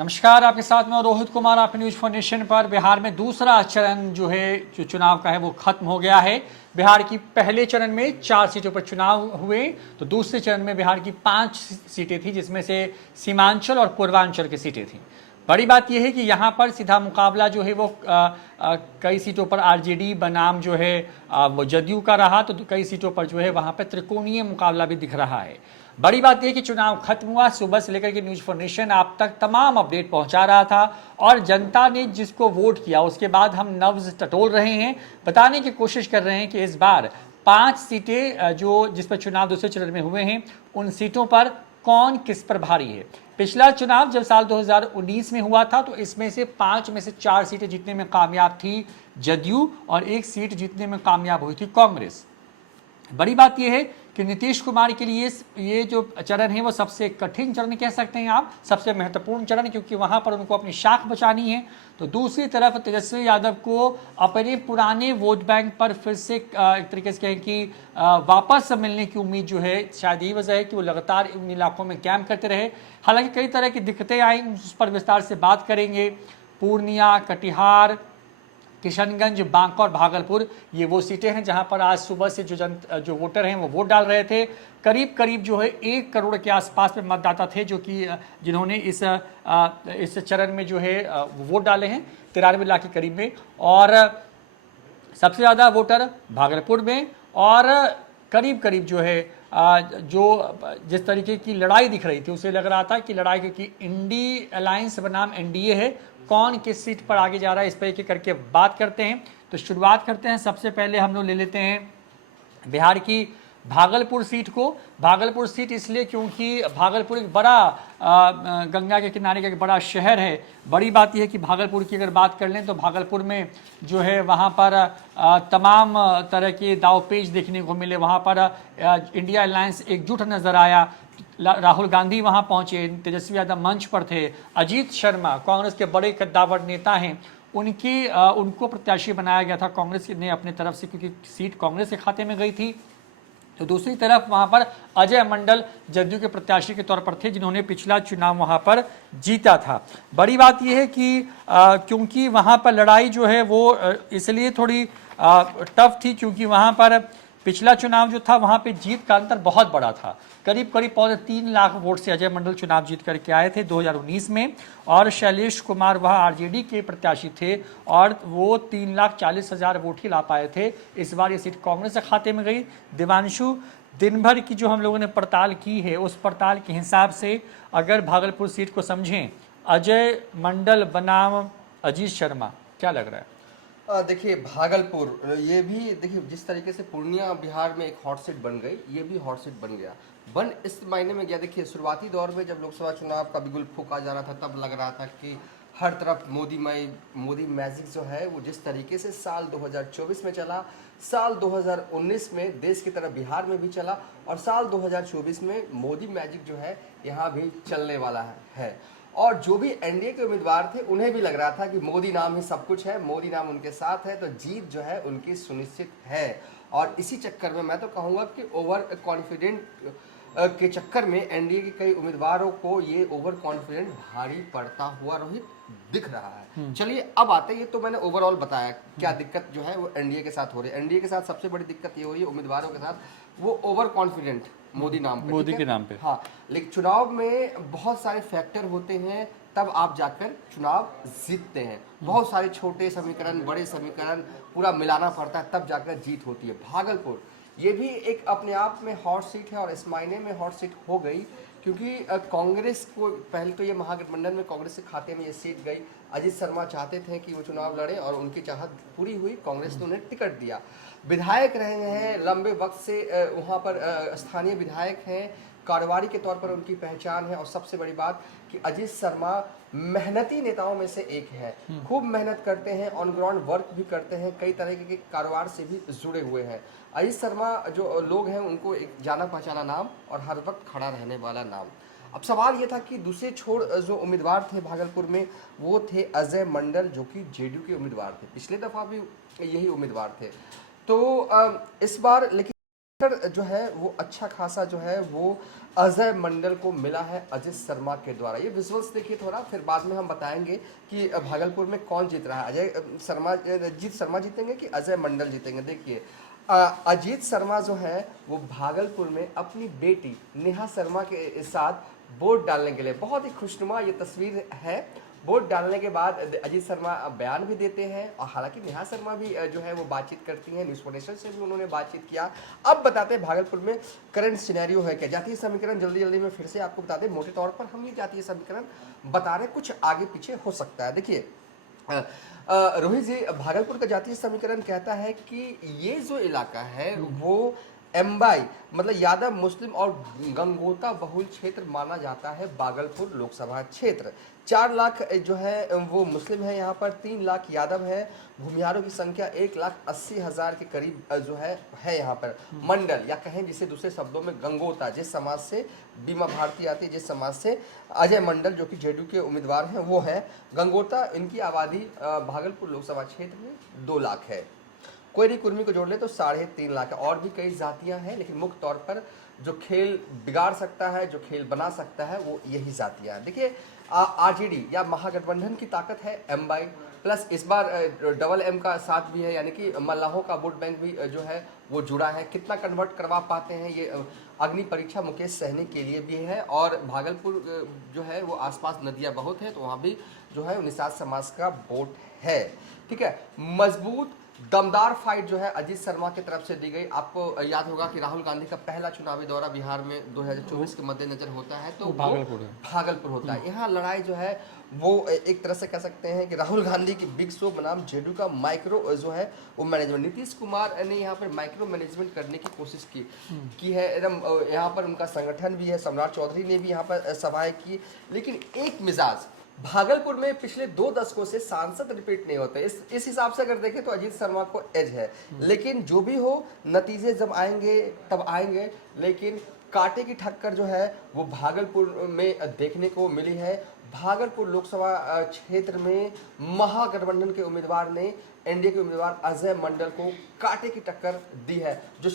नमस्कार, आपके साथ में रोहित कुमार। आप न्यूज फॉर नेशन पर। बिहार में दूसरा चरण जो चुनाव का है वो खत्म हो गया है। बिहार की पहले चरण में 4 सीटों पर चुनाव हुए, तो दूसरे चरण में बिहार की 5 सीटें थी, जिसमें से सीमांचल और पूर्वांचल की सीटें थी। बड़ी बात यह है कि यहाँ पर सीधा मुकाबला जो है वो कई सीटों पर आरजेडी बनाम जो है वो जदयू का रहा, तो कई सीटों पर जो है वहाँ पर त्रिकोणीय मुकाबला भी दिख रहा है। बड़ी बात यह कि चुनाव खत्म हुआ, सुबह से लेकर के न्यूज फॉर नेशन आप तक तमाम अपडेट पहुंचा रहा था, और जनता ने जिसको वोट किया उसके बाद हम नब्ज टटोल रहे हैं, बताने की कोशिश कर रहे हैं कि इस बार 5 सीटें जो जिस पर चुनाव दूसरे चरण में हुए हैं, उन सीटों पर कौन किस पर भारी है। पिछला चुनाव जब साल 2019 में हुआ था, तो इसमें से 5 में से 4 सीटें जीतने में कामयाब थी जदयू, और 1 सीट जीतने में कामयाब हुई थी कांग्रेस। बड़ी बात यह है कि नीतीश कुमार के लिए ये जो चरण है वो सबसे कठिन चरण कह सकते हैं आप, सबसे महत्वपूर्ण चरण, क्योंकि वहां पर उनको अपनी शाख बचानी है। तो दूसरी तरफ तेजस्वी यादव को अपने पुराने वोट बैंक पर फिर से एक तरीके से कहें कि वापस मिलने की उम्मीद जो है, शायद यही वजह है कि वो लगातार इन इलाकों में कैंप करते रहे। हालांकि कई तरह की दिक्कतें आई, उस पर विस्तार से बात करेंगे। पूर्णिया, कटिहार, किशनगंज, बांका और भागलपुर, ये वो सीटें हैं जहां पर आज सुबह से जो वोटर हैं वो वोट डाल रहे थे। करीब करीब जो है 1 करोड़ के आसपास में मतदाता थे जो कि जिन्होंने इस चरण में जो है वोट डाले हैं, 93 लाख के करीब में। और सबसे ज़्यादा वोटर भागलपुर में, और करीब करीब जो है जो जिस तरीके की लड़ाई दिख रही थी, उसे लग रहा था कि लड़ाई की इंडी अलायंस बनाम एनडीए है, कौन किस सीट पर आगे जा रहा है, इस पर एक एक करके बात करते हैं। तो शुरुआत करते हैं, सबसे पहले हम लोग ले लेते हैं बिहार की भागलपुर सीट को। भागलपुर सीट इसलिए क्योंकि भागलपुर एक बड़ा गंगा के किनारे का एक बड़ा शहर है। बड़ी बात यह है कि भागलपुर की अगर बात कर लें तो भागलपुर में जो है वहाँ पर तमाम तरह के दावपेच देखने को मिले। वहाँ पर इंडिया अलायंस एकजुट नजर आया। राहुल गांधी वहां पहुंचे, तेजस्वी यादव मंच पर थे, अजीत शर्मा कांग्रेस के बड़े कद्दावर नेता हैं, उनको प्रत्याशी बनाया गया था कांग्रेस ने अपने तरफ से, क्योंकि सीट कांग्रेस के खाते में गई थी। तो दूसरी तरफ वहां पर अजय मंडल जदयू के प्रत्याशी के तौर पर थे, जिन्होंने पिछला चुनाव वहां पर जीता था। बड़ी बात यह है कि क्योंकि वहां पर लड़ाई जो है वो इसलिए थोड़ी टफ थी, क्योंकि वहां पर पिछला चुनाव जो था वहां पे जीत का अंतर बहुत बड़ा था। करीब करीब 3 लाख वोट से अजय मंडल चुनाव जीत करके आए थे 2019 में, और शैलेश कुमार वह आरजेडी के प्रत्याशी थे, और वो 3,40,000 वोट ही ला पाए थे। इस बार ये सीट कांग्रेस के खाते में गई। दिवांशु, दिन भर की जो हम लोगों ने पड़ताल की है, उस पड़ताल के हिसाब से अगर भागलपुर सीट को समझें, अजय मंडल बनाम अजीत शर्मा, क्या लग रहा है? देखिए भागलपुर, ये भी देखिए जिस तरीके से पूर्णिया बिहार में एक हॉट सीट बन गई, ये भी हॉट सीट बन गया। बन इस मायने में गया, देखिए शुरुआती दौर में जब लोकसभा चुनाव का बिगुल फूंका जा रहा था, तब लग रहा था कि हर तरफ मोदी मैजिक जो है वो जिस तरीके से साल 2024 में चला, साल 2019 में देश की तरफ बिहार में भी चला, और साल 2024 में मोदी मैजिक जो है यहाँ भी चलने वाला है। और जो भी एनडीए के उम्मीदवार थे उन्हें भी लग रहा था कि मोदी नाम ही सब कुछ है, मोदी नाम उनके साथ है, तो जीत जो है उनकी सुनिश्चित है। और इसी चक्कर में मैं तो कहूँगा कि ओवर कॉन्फिडेंट के चक्कर में एनडीए के कई उम्मीदवारों को ये ओवर कॉन्फिडेंट भारी पड़ता हुआ रोहित दिख रहा है। चलिए अब आते हैं, ये तो मैंने ओवरऑल बताया क्या दिक्कत जो है वो एनडीए के साथ हो रही है। एनडीए के साथ सबसे बड़ी दिक्कत ये हो रही है उम्मीदवारों के साथ, वो ओवर कॉन्फिडेंट मोदी नाम पे, मोदी के नाम पे। हाँ, लेकिन चुनाव में बहुत सारे फैक्टर होते हैं, तब आप जाकर चुनाव जीतते हैं। बहुत सारे छोटे समीकरण, बड़े समीकरण पूरा मिलाना पड़ता है, तब जाकर जीत होती है। भागलपुर ये भी एक अपने आप में हॉट सीट है, और इस मायने में हॉट सीट हो गई क्योंकि कांग्रेस को पहले तो ये महागठबंधन में कांग्रेस के खाते में ये सीट गई। अजीत शर्मा चाहते थे कि वो चुनाव लड़े, और उनकी चाहत पूरी हुई, कांग्रेस ने उन्हें टिकट दिया। विधायक रहे हैं लंबे वक्त से, वहाँ पर स्थानीय विधायक हैं, कारोबारी के तौर पर उनकी पहचान है। और सबसे बड़ी बात कि अजीत शर्मा मेहनती नेताओं में से एक है, खूब मेहनत करते हैं, ऑन ग्राउंड वर्क भी करते हैं, कई तरह के कारोबार से भी जुड़े हुए हैं। अजीत शर्मा जो लोग हैं उनको एक जाना पहचाना नाम, और हर वक्त खड़ा रहने वाला नाम। अब सवाल ये था कि दूसरे छोड़ जो उम्मीदवार थे भागलपुर में, वो थे अजय मंडल, जो कि जेडीयू के उम्मीदवार थे, पिछले दफा भी यही उम्मीदवार थे। तो इस बार लेकिन जो है वो अच्छा खासा जो है वो अजय मंडल को मिला है अजीत शर्मा के द्वारा। ये विजुअल्स देखिए थोड़ा, फिर बाद में हम बताएंगे कि भागलपुर में कौन जीत रहा है, अजीत शर्मा जीतेंगे कि अजय मंडल जीतेंगे। देखिए अजीत शर्मा जो है वो भागलपुर में अपनी बेटी नेहा शर्मा के साथ वोट डालने के लिए, बहुत ही खुशनुमा ये तस्वीर है। वोट डालने के बाद अजीत शर्मा बयान भी देते हैं, और हालांकि नेहा शर्मा भी जो है वो बातचीत करती हैं, न्यूज़ फोनेशन से भी उन्होंने बातचीत किया। अब बताते हैं भागलपुर में करंट सिनेरियो है क्या। जातीय समीकरण जल्दी में फिर से आपको बता दें, मोटे तौर पर हम ये जातीय समीकरण बता रहे, कुछ आगे पीछे हो सकता है। देखिए रोहित जी, भागलपुर का जातीय समीकरण कहता है कि ये जो इलाका है वो एम्बाई मतलब यादव मुस्लिम और गंगोता बहुल क्षेत्र माना जाता है। भागलपुर लोकसभा क्षेत्र 4 लाख जो है वो मुस्लिम है, यहाँ पर 3 लाख यादव है, भूमिहारों की संख्या 1,80,000 के करीब जो है यहाँ पर। मंडल या कहें जिसे दूसरे शब्दों में गंगोता, जिस समाज से बीमा भारती आती है, जिस समाज से अजय मंडल जो कि जेडीयू के उम्मीदवार हैं वो है गंगोता। इनकी आबादी भागलपुर लोकसभा क्षेत्र में 2 लाख है। कोयरी कुर्मी को जोड़ ले तो 3.5 लाख है। और भी कई जातियां हैं, लेकिन मुख्य तौर पर जो खेल बिगाड़ सकता है, जो खेल बना सकता है, वो यही जातियां हैं। देखिए आरजेडी या महागठबंधन की ताकत है एमवाई प्लस, इस बार डबल एम का साथ भी है, यानी कि मल्लाहों का वोट बैंक भी जो है वो जुड़ा है। कितना कन्वर्ट करवा पाते हैं ये अग्नि परीक्षा मुकेश सहनी के लिए भी है। और भागलपुर जो है वो आसपास नदियां बहुत हैं, तो वहाँ भी जो है निषाद समाज का वोट है। ठीक है, मजबूत दमदार फाइट जो है अजीत शर्मा की तरफ से दी गई। आपको याद होगा कि राहुल गांधी का पहला चुनावी दौरा बिहार में 2024 के मद्देनजर होता है, तो भागलपुर होता है। यहाँ लड़ाई जो है वो एक तरह से कह सकते हैं कि राहुल गांधी की बिग शो बनाम जेडीयू का माइक्रो जो है वो मैनेजमेंट। नीतीश कुमार ने यहाँ पर माइक्रो मैनेजमेंट करने की कोशिश की है। एकदम यहाँ पर उनका संगठन भी है, सम्राट चौधरी ने भी यहाँ पर सभाएं की, लेकिन एक मिजाज भागलपुर में पिछले 2 दशकों से सांसद रिपीट नहीं होते। इस हिसाब से अगर देखें तो अजीत शर्मा को एज है, लेकिन जो भी हो नतीजे जब आएंगे तब आएंगे। लेकिन कांटे की टक्कर जो है वो भागलपुर में देखने को मिली है। भागलपुर लोकसभा क्षेत्र में महागठबंधन के उम्मीदवार ने एनडीए के उम्मीदवार अजय मंडल को कांटे की टक्कर दी है। जो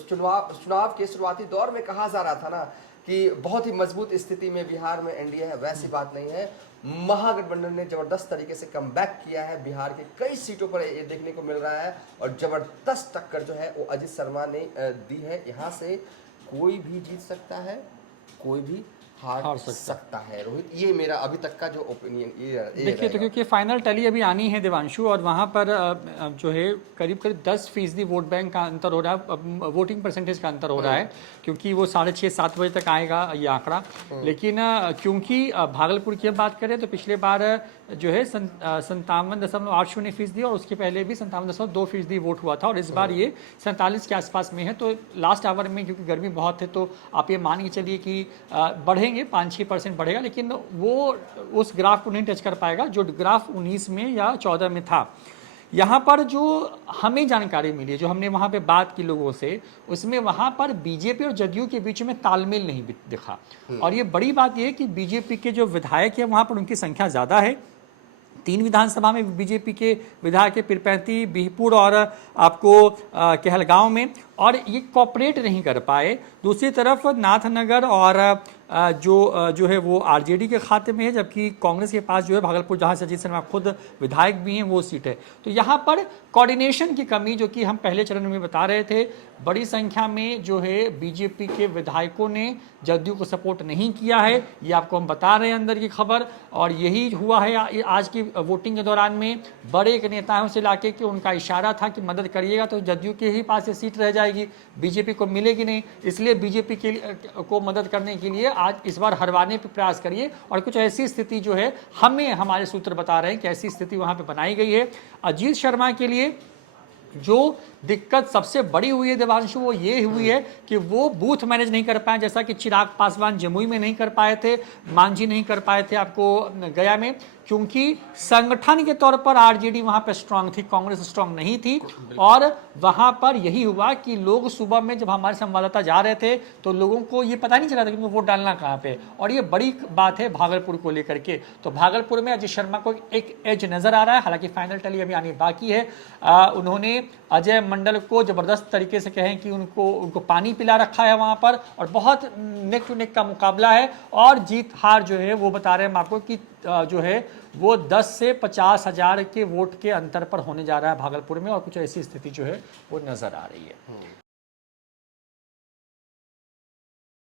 चुनाव के शुरुआती दौर में कहा जा रहा था ना कि बहुत ही मजबूत स्थिति में बिहार में एनडीए है, वैसी बात नहीं है। महागठबंधन ने जबरदस्त तरीके से कमबैक किया है। बिहार के कई सीटों पर ये देखने को मिल रहा है, और जबरदस्त टक्कर जो है वो अजीत शर्मा ने दी है। यहाँ से कोई भी जीत सकता है, कोई भी हार सकता है। रोहित, ये मेरा अभी तक का जो ओपिनियन ये देखिए, तो क्योंकि फाइनल टैली अभी आनी है देवांशु, और वहाँ पर जो है करीब 10% वोट बैंक का अंतर हो रहा है, वोटिंग परसेंटेज का अंतर हो रहा है, क्योंकि वो 6:30-7 बजे तक आएगा ये आंकड़ा। लेकिन क्योंकि भागलपुर की बात करें तो पिछले बार जो है 57.80% और उसके पहले भी 57.2% वोट हुआ था, और इस बार ये 47 के आसपास में है। तो लास्ट आवर में क्योंकि गर्मी बहुत है, तो आप ये मान के चलिए कि बढ़ेंगे 5-6% बढ़ेगा, लेकिन वो उस ग्राफ को नहीं टच कर पाएगा जो ग्राफ 19 में या 14 में था। यहाँ पर जो हमें जानकारी मिली, जो हमने वहाँ पे बात की लोगों से, उसमें वहाँ पर बीजेपी और जदयू के बीच में तालमेल नहीं दिखा। और ये बड़ी बात ये है कि बीजेपी के जो विधायक है वहाँ पर उनकी संख्या ज़्यादा है। 3 विधानसभा में बीजेपी के विधायक है, पिरपैंती, बिहपुर और आपको कहलगांव में, और ये कॉपरेट नहीं कर पाए। दूसरी तरफ नाथनगर और जो है वो आरजेडी के खाते में है, जबकि कांग्रेस के पास जो है भागलपुर, जहां से अजीत शर्मा खुद विधायक भी हैं, वो सीट है। तो यहाँ पर कोऑर्डिनेशन की कमी, जो कि हम पहले चरण में बता रहे थे, बड़ी संख्या में जो है बीजेपी के विधायकों ने जदयू को सपोर्ट नहीं किया है, ये आपको हम बता रहे हैं अंदर की खबर। और यही हुआ है आज की वोटिंग के दौरान में। बड़े एक नेताओं से लाके कि उनका इशारा था कि मदद करिएगा तो जदयू के ही पास ये सीट रह जाएगी, बीजेपी को मिलेगी नहीं, इसलिए बीजेपी को मदद करने के लिए आज इस बार हरवाने पे प्रयास करिए। और कुछ ऐसी स्थिति जो है हमें हमारे सूत्र बता रहे हैं कि ऐसी स्थिति वहां पे बनाई गई है। अजीत शर्मा के लिए जो दिक्कत सबसे बड़ी हुई है देवांशु, वो ये हुई है कि वो बूथ मैनेज नहीं कर पाए, जैसा कि चिराग पासवान जमुई में नहीं कर पाए थे, मांझी नहीं कर पाए थे आपको गया में, क्योंकि संगठन के तौर पर आरजेडी वहां पर स्ट्रांग थी, कांग्रेस स्ट्रांग नहीं थी। और वहां पर यही हुआ कि लोग सुबह में जब हमारे संवाददाता जा रहे थे तो लोगों को ये पता नहीं चला था कि उनको वोट डालना कहाँ पे, और ये बड़ी बात है भागलपुर को लेकर के। तो भागलपुर में अजय शर्मा को एक एज नजर आ रहा है, हालांकि फाइनल टैली अभी आनी बाकी है। उन्होंने अजय मंडल को जबरदस्त तरीके से कहें कि उनको पानी पिला रखा है वहां पर, और बहुत नेक टू नेक का मुकाबला है। और जीत हार जो है वो बता रहे हैं हम आपको कि जो है वो 10 से 50,000 के वोट के अंतर पर होने जा रहा है भागलपुर में, और कुछ ऐसी स्थिति जो है वो नजर आ रही है।